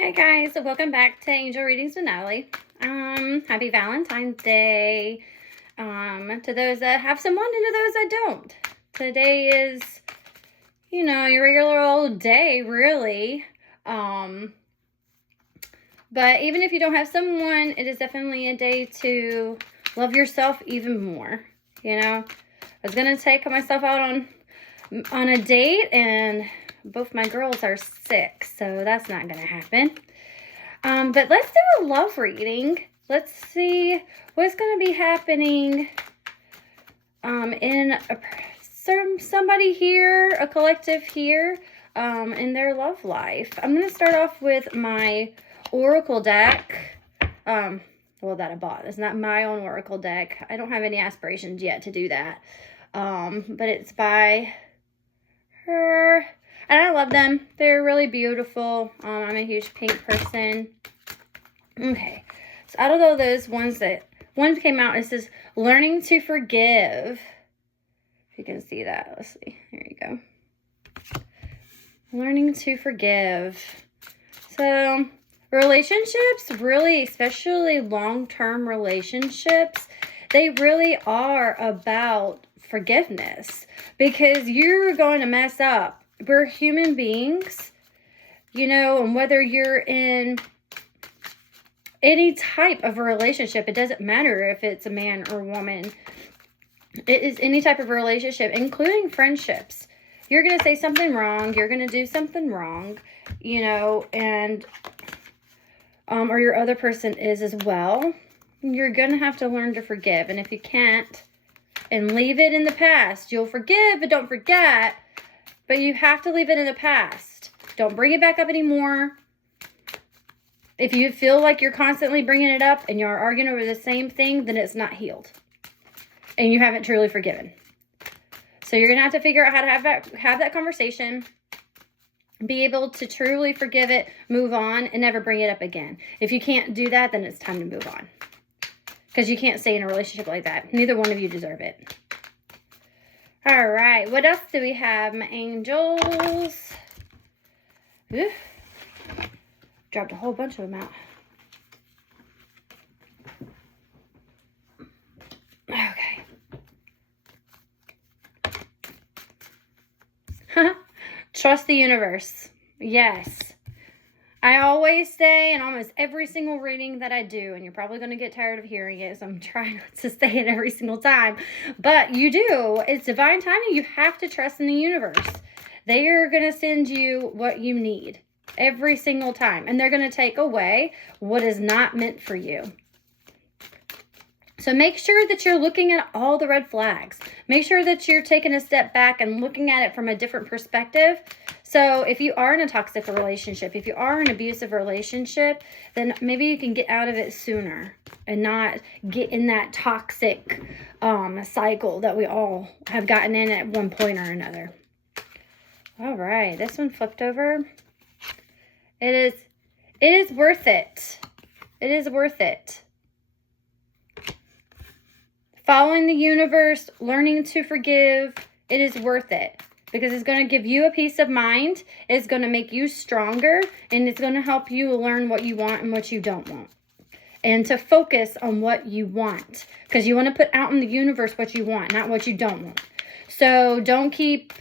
Hey guys, so welcome back to Angel Readings with Natalie. Happy Valentine's Day. To those that have someone and to those that don't. Today is, your regular old day, really. But even if you don't have someone, it is definitely a day to love yourself even more. I was gonna take myself out on a date, and both my girls are sick, so that's not gonna happen. But let's do a love reading. Let's see what's gonna be happening in somebody here, a collective here, in their love life. I'm gonna start off with my oracle deck. That I bought. It's not my own oracle deck. I don't have any aspirations yet to do that. But it's by her, and I love them. They're really beautiful. I'm a huge pink person. Okay, so out of those ones one came out, it says learning to forgive. If you can see that, let's see. There you go. Learning to forgive. So relationships, really, especially long-term relationships, they really are about forgiveness, because you're going to mess up. We're human beings, and whether you're in any type of a relationship, it doesn't matter if it's a man or a woman. It is any type of relationship, including friendships. You're going to say something wrong. You're going to do something wrong, and or your other person is as well. You're going to have to learn to forgive. And if you can't, and leave it in the past. You'll forgive, but don't forget. But you have to leave it in the past. Don't bring it back up anymore. If you feel like you're constantly bringing it up and you're arguing over the same thing, then it's not healed. And you haven't truly forgiven. So you're going to have to figure out how to have that conversation. Be able to truly forgive it, move on, and never bring it up again. If you can't do that, then it's time to move on. Because you can't stay in a relationship like that. Neither one of you deserve it. All right. What else do we have, my angels? Oof. Dropped a whole bunch of them out. Okay. Trust the universe. Yes. I always say in almost every single reading that I do, and you're probably going to get tired of hearing it, so I'm trying not to say it every single time, but you do. It's divine timing. You have to trust in the universe. They are going to send you what you need every single time, and they're going to take away what is not meant for you. So make sure that you're looking at all the red flags. Make sure that you're taking a step back and looking at it from a different perspective. So if you are in a toxic relationship, if you are in an abusive relationship, then maybe you can get out of it sooner and not get in that toxic cycle that we all have gotten in at one point or another. All right, this one flipped over. It is worth it. It is worth it. Following the universe, learning to forgive, it is worth it. Because it's going to give you a peace of mind. It's going to make you stronger. And it's going to help you learn what you want and what you don't want. And to focus on what you want. Because you want to put out in the universe what you want, not what you don't want. So don't keep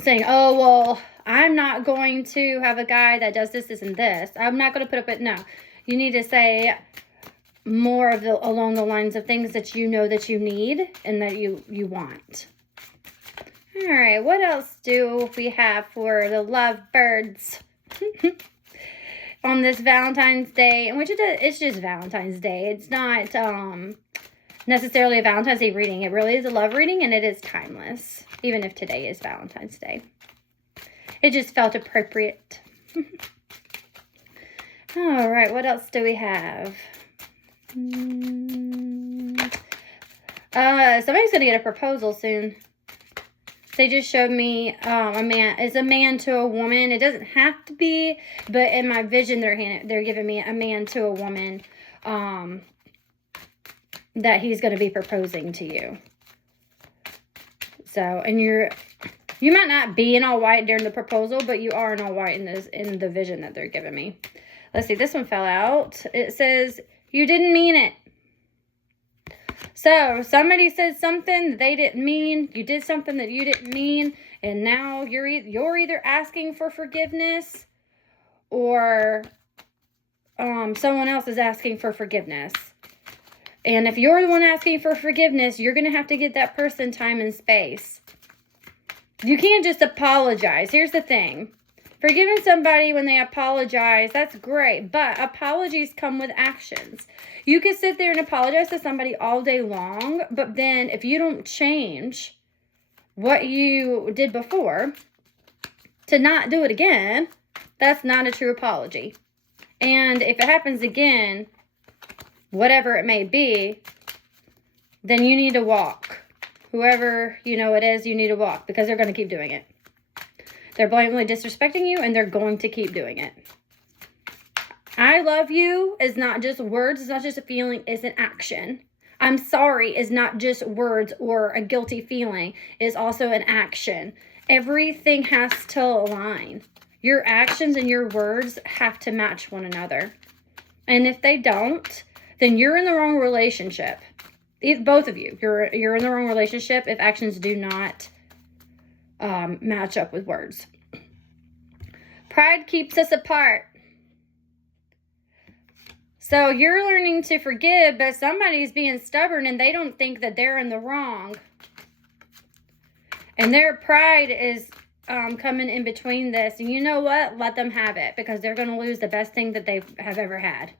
saying, oh, well, I'm not going to have a guy that does this, this, and this. I'm not going to put up with, no. You need to say more of along the lines of things that you know that you need and that you want. All right, what else do we have for the lovebirds on this Valentine's Day? And it's just Valentine's Day. It's not necessarily a Valentine's Day reading. It really is a love reading, and it is timeless, even if today is Valentine's Day. It just felt appropriate. All right, what else do we have? Somebody's going to get a proposal soon. They just showed me a man. It's a man to a woman. It doesn't have to be, but in my vision, they're giving me a man to a woman that he's going to be proposing to you. So, and You might not be in all white during the proposal, but you are in all white in the vision that they're giving me. Let's see, this one fell out. It says, you didn't mean it. So somebody said something that they didn't mean. You did something that you didn't mean. And now you're either asking for forgiveness or someone else is asking for forgiveness. And if you're the one asking for forgiveness, you're going to have to give that person time and space. You can't just apologize. Here's the thing. Forgiving somebody when they apologize, that's great. But apologies come with actions. You can sit there and apologize to somebody all day long. But then if you don't change what you did before to not do it again, that's not a true apology. And if it happens again, whatever it may be, then you need to walk. Whoever it is, you need to walk because they're going to keep doing it. They're blatantly disrespecting you and they're going to keep doing it. I love you is not just words. It's not just a feeling. It's an action. I'm sorry is not just words or a guilty feeling. It's also an action. Everything has to align. Your actions and your words have to match one another. And if they don't, then you're in the wrong relationship. Both of you, you're in the wrong relationship if actions do not match up with words. Pride keeps us apart. So you're learning to forgive, but somebody's being stubborn and they don't think that they're in the wrong. And their pride is coming in between this. And you know what? Let them have it because they're going to lose the best thing that they have ever had.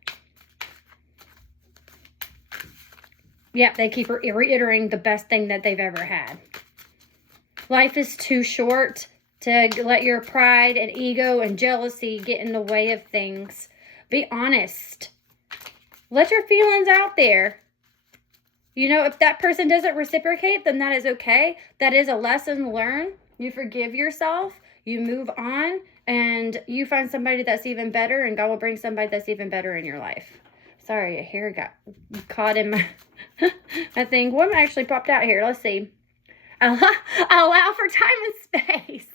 Yeah, they keep reiterating the best thing that they've ever had. Life is too short to let your pride and ego and jealousy get in the way of things. Be honest. Let your feelings out there. If that person doesn't reciprocate, then that is okay. That is a lesson learned. You forgive yourself. You move on. And you find somebody that's even better. And God will bring somebody that's even better in your life. Sorry, a hair got caught in my thing. One actually popped out here. Let's see. Allow for time and space.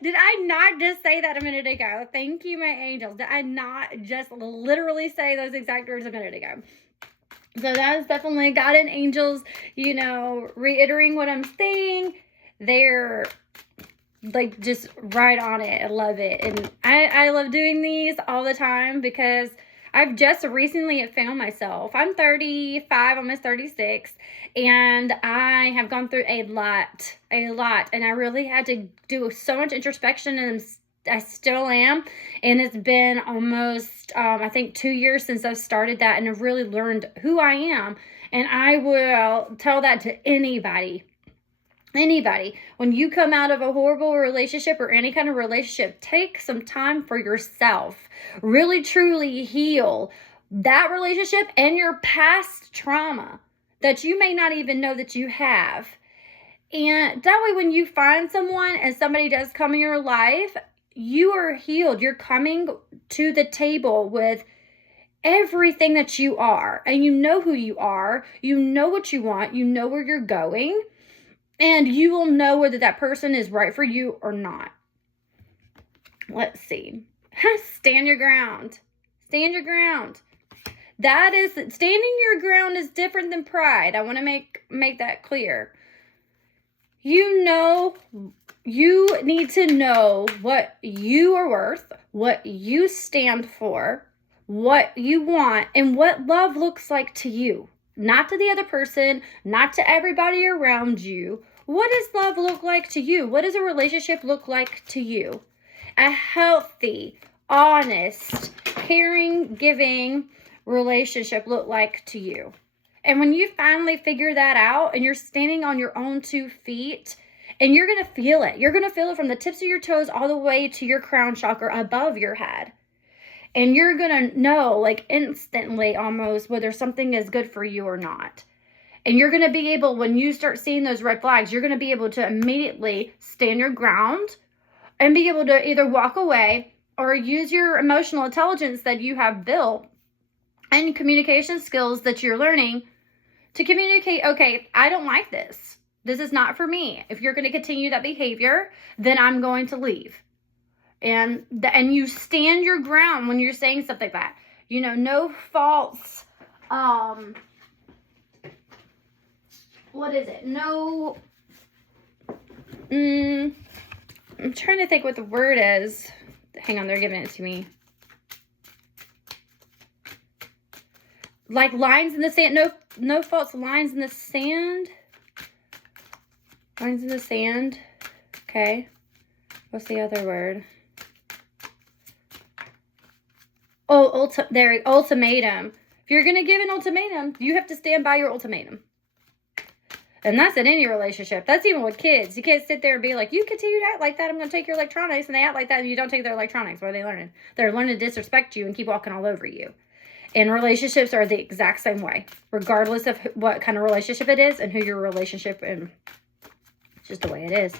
Did I not just say that a minute ago? Thank you, my angels. Did I not just literally say those exact words a minute ago? So that is definitely God and angels, reiterating what I'm saying. They're like just right on it. I love it. And I love doing these all the time because I've just recently found myself. I'm 35, almost 36, and I have gone through a lot, and I really had to do so much introspection, and I still am, and it's been almost, I think 2 years since I've started that, and I've really learned who I am, and I will tell that to anybody. When you come out of a horrible relationship or any kind of relationship, take some time for yourself. Really, truly heal that relationship and your past trauma that you may not even know that you have. And that way, when you find someone and somebody does come in your life, you are healed. You're coming to the table with everything that you are. And you know who you are. You know what you want. You know where you're going. And you will know whether that person is right for you or not. Let's see. Stand your ground. Stand your ground. Standing your ground is different than pride. I want to make that clear. You need to know what you are worth, what you stand for, what you want, and what love looks like to you. Not to the other person, not to everybody around you. What does love look like to you? What does a relationship look like to you? A healthy, honest, caring, giving relationship look like to you? And when you finally figure that out and you're standing on your own 2 feet, and you're going to feel it. You're going to feel it from the tips of your toes all the way to your crown chakra above your head. And you're going to know, like instantly almost, whether something is good for you or not. And you're going to be able, when you start seeing those red flags, you're going to be able to immediately stand your ground and be able to either walk away or use your emotional intelligence that you have built and communication skills that you're learning to communicate, okay, I don't like this. This is not for me. If you're going to continue that behavior, then I'm going to leave. And you stand your ground when you're saying stuff like that. You know, no false, what is it? No, I'm trying to think what the word is. Hang on, they're giving it to me. Like lines in the sand. No false lines in the sand. Lines in the sand. Okay. What's the other word? Oh, ultimatum. If you're going to give an ultimatum, you have to stand by your ultimatum. And that's in any relationship. That's even with kids. You can't sit there and be like, you continue to act like that, I'm going to take your electronics. And they act like that and you don't take their electronics. What are they learning? They're learning to disrespect you and keep walking all over you. And relationships are the exact same way. Regardless of what kind of relationship it is and who your relationship is. It's just the way it is.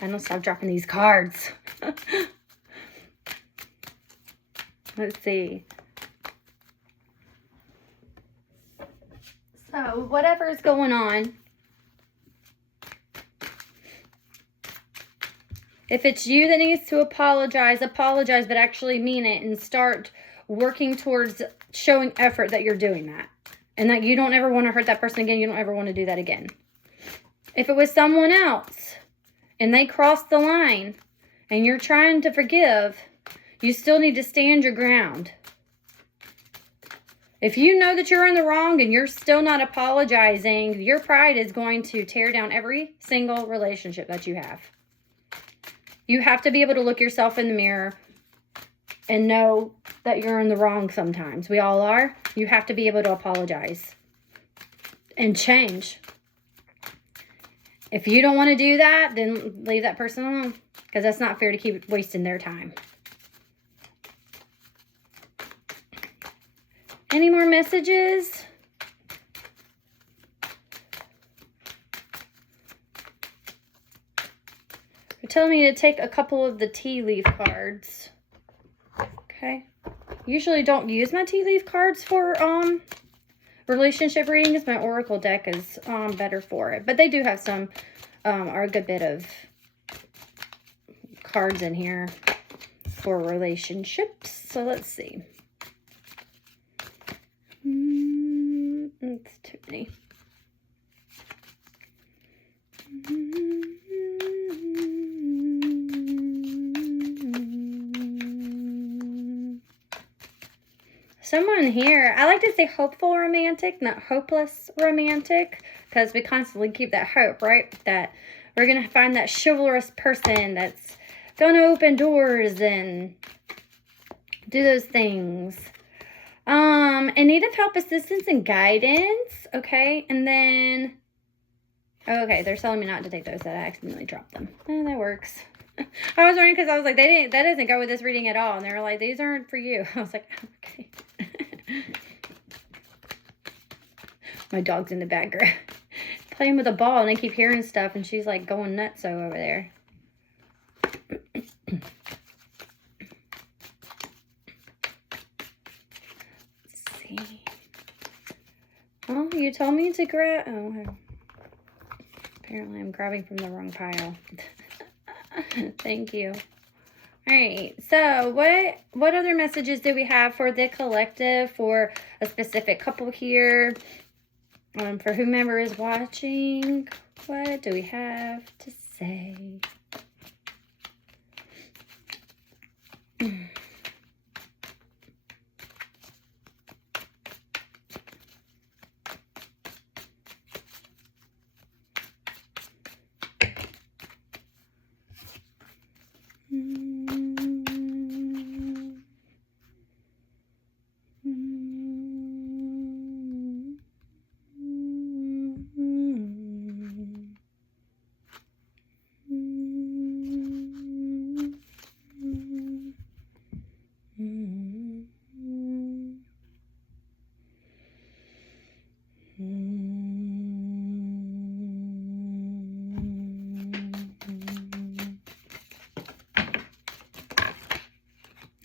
I don't stop dropping these cards. Let's see. So, whatever's going on, if it's you that needs to apologize, but actually mean it and start working towards showing effort that you're doing that. And that you don't ever want to hurt that person again. You don't ever want to do that again. If it was someone else and they crossed the line and you're trying to forgive, you still need to stand your ground. If you know that you're in the wrong and you're still not apologizing, your pride is going to tear down every single relationship that you have. You have to be able to look yourself in the mirror and know that you're in the wrong sometimes. We all are. You have to be able to apologize and change. If you don't want to do that, then leave that person alone, because that's not fair to keep wasting their time. Any more messages? They're telling me to take a couple of the tea leaf cards. Okay. Usually don't use my tea leaf cards for relationship readings. My oracle deck is better for it. But they do have some, are a good bit of cards in here for relationships. So let's see. It's too many. Someone here, I like to say hopeful romantic, not hopeless romantic, because we constantly keep that hope, right? That we're going to find that chivalrous person that's going to open doors and do those things. In need of help, assistance, and guidance. Okay, and then, okay, they're telling me not to take those. That I accidentally dropped them. Oh, that works. I was wondering because I was like, that doesn't go with this reading at all. And they were like, these aren't for you. I was like, okay. My dog's in the background playing with a ball, and I keep hearing stuff, and she's like going nuts over there. Oh, you told me to grab... Oh, apparently I'm grabbing from the wrong pile. Thank you. All right, so what other messages do we have for the collective, for a specific couple here? For whomever is watching, what do we have to say?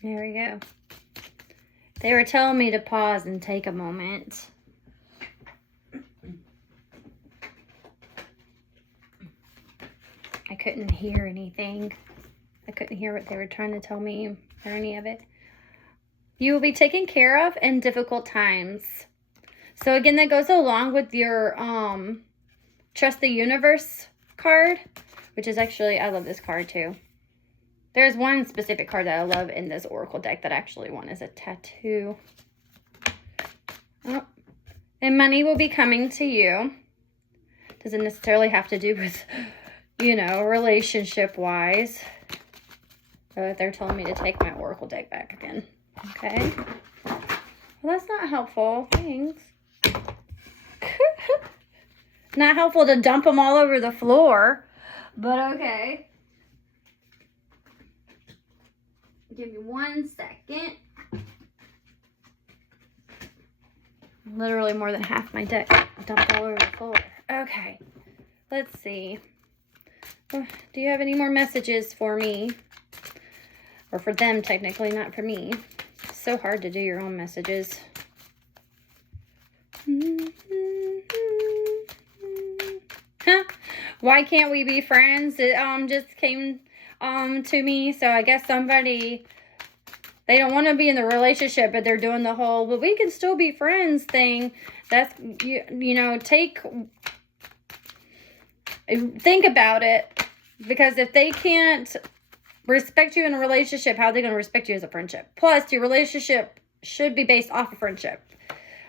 There we go. They were telling me to pause and take a moment. couldn't hear anything. I couldn't hear what they were trying to tell me or any of it. You will be taken care of in difficult times. So again, that goes along with your Trust the Universe card, which is actually, I love this card too. There's one specific card that I love in this Oracle deck that I actually want as a tattoo. Oh. And money will be coming to you. Doesn't necessarily have to do with, you know, relationship-wise. They're telling me to take my Oracle deck back again. Okay. Well, that's not helpful. Thanks. Not helpful to dump them all over the floor. But okay. Give me 1 second. Literally more than half my deck dumped all over the floor. Okay. Let's see. Do you have any more messages for me? Or for them, technically, not for me. It's so hard to do your own messages. Why can't we be friends? It just came to me. So I guess somebody, they don't want to be in the relationship, but they're doing the whole, well, we can still be friends thing. That's, you know, think about it. Because if they can't respect you in a relationship, how are they going to respect you as a friendship? Plus, your relationship should be based off of friendship.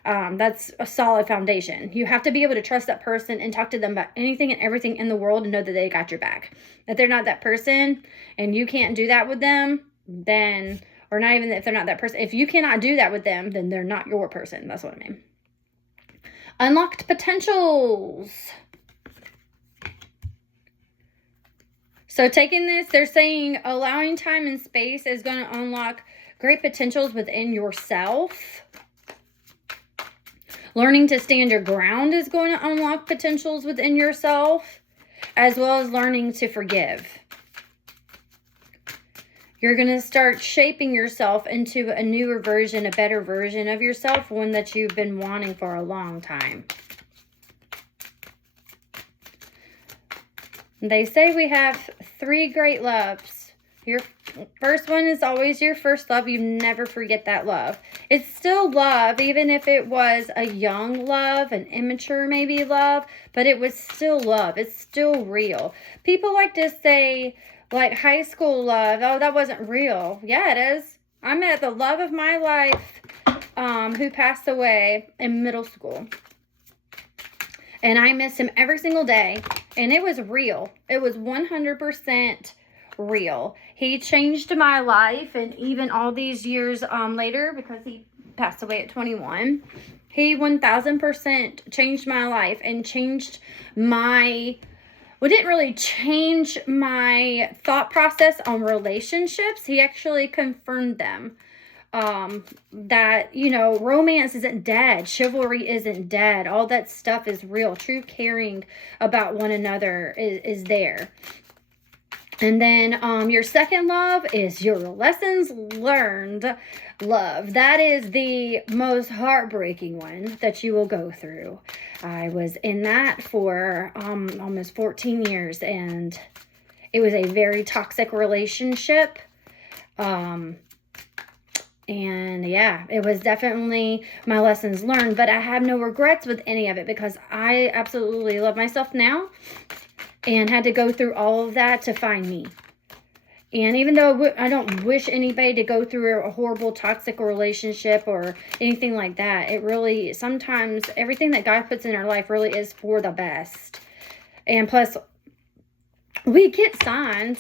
That's a solid foundation. You have to be able to trust that person and talk to them about anything and everything in the world and know that they got your back. If they're not that person and you can't do that with them, then, or not even if they're not that person, if you cannot do that with them, then they're not your person. That's what I mean. Unlocked potentials. So taking this, they're saying allowing time and space is going to unlock great potentials within yourself. Learning to stand your ground is going to unlock potentials within yourself, as well as learning to forgive. You're going to start shaping yourself into a newer version, a better version of yourself, one that you've been wanting for a long time. They say we have 3 great loves. Your first one is always your first love. You never forget that love. It's still love, even if it was a young love, an immature maybe love, but it was still love. It's still real. People like to say, like, high school love, oh, that wasn't real. Yeah, it is. I met the love of my life who passed away in middle school. And I miss him every single day. And it was real. It was 100% real. He changed my life, and even all these years later, because he passed away at 21, he 1000% changed my life and changed my, well, didn't really change my thought process on relationships. He actually confirmed them. That, you know, romance isn't dead. Chivalry isn't dead. All that stuff is real. True caring about one another is there. And then your second love is your lessons learned love. That is the most heartbreaking one that you will go through. I was in that for almost 14 years, and it was a very toxic relationship. And yeah, it was definitely my lessons learned, but I have no regrets with any of it because I absolutely love myself now. And had to go through all of that to find me. And even though I don't wish anybody to go through a horrible toxic relationship or anything like that, it really, sometimes everything that God puts in our life really is for the best. And plus, we get signs.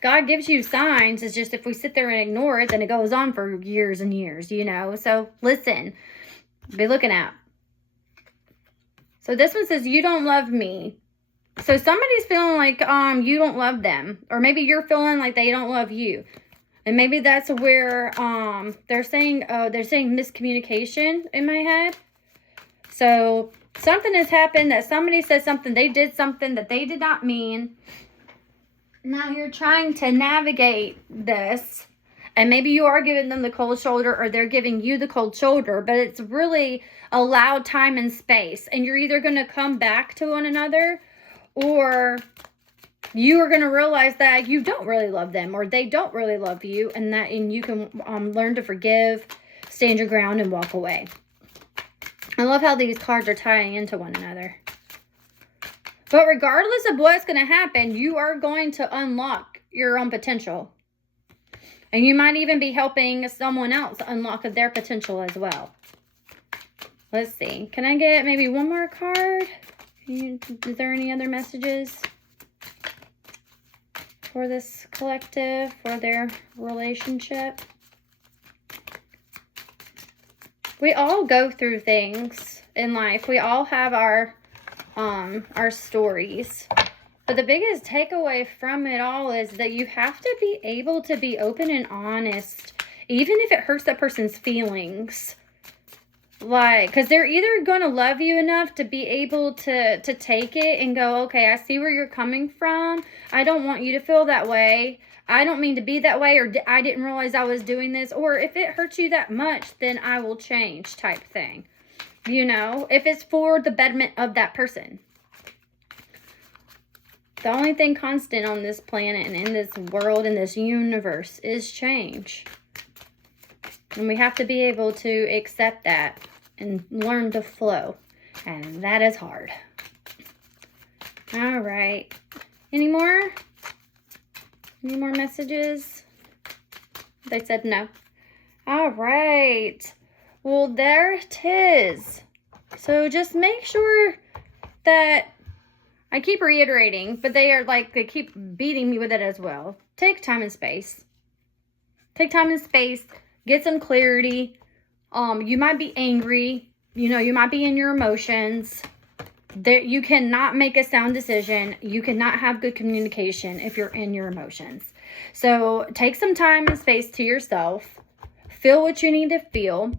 God gives you signs. It's just if we sit there and ignore it, then it goes on for years and years, you know. So listen, be looking out. So this one says, you don't love me. So somebody's feeling like you don't love them. Or maybe you're feeling like they don't love you. And maybe that's where they're saying miscommunication in my head. So something has happened that somebody said something, they did something that they did not mean. Now you're trying to navigate this. And maybe you are giving them the cold shoulder, or they're giving you the cold shoulder. But it's really allowed time and space. And you're either going to come back to one another, or you are going to realize that you don't really love them, or they don't really love you, and you can learn to forgive, stand your ground, and walk away. I love how these cards are tying into one another. But regardless of what's going to happen, you are going to unlock your own potential. And you might even be helping someone else unlock their potential as well. Let's see. Can I get maybe one more card? Is there any other messages for this collective, for their relationship? We all go through things in life. We all have our stories. But the biggest takeaway from it all is that you have to be able to be open and honest, even if it hurts that person's feelings. Like, because they're either going to love you enough to be able to take it and go, okay, I see where you're coming from. I don't want you to feel that way. I don't mean to be that way, or I didn't realize I was doing this. Or if it hurts you that much, then I will change type thing. You know, if it's for the betterment of that person. The only thing constant on this planet and in this world, in this universe, is change. And we have to be able to accept that and learn to flow. And that is hard. All right. Any more? Any more messages? They said no. All right. Well, there it is. So just make sure that, I keep reiterating, but they keep beating me with it as well. Take time and space. Take time and space. Get some clarity. You might be angry. You know, you might be in your emotions. You cannot make a sound decision. You cannot have good communication if you're in your emotions. So take some time and space to yourself. Feel what you need to feel.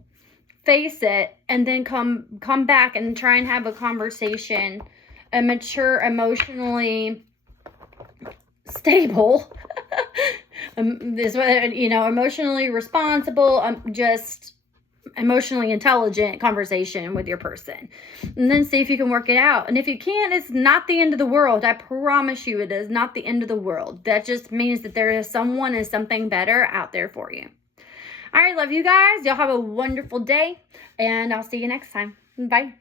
Face it. And then come back and try and have a conversation. A mature, emotionally stable, emotionally responsible, just emotionally intelligent conversation with your person. And then see if you can work it out. And if you can't, it's not the end of the world. I promise you it is not the end of the world. That just means that there is someone and something better out there for you. All right, love you guys. Y'all have a wonderful day, and I'll see you next time. Bye.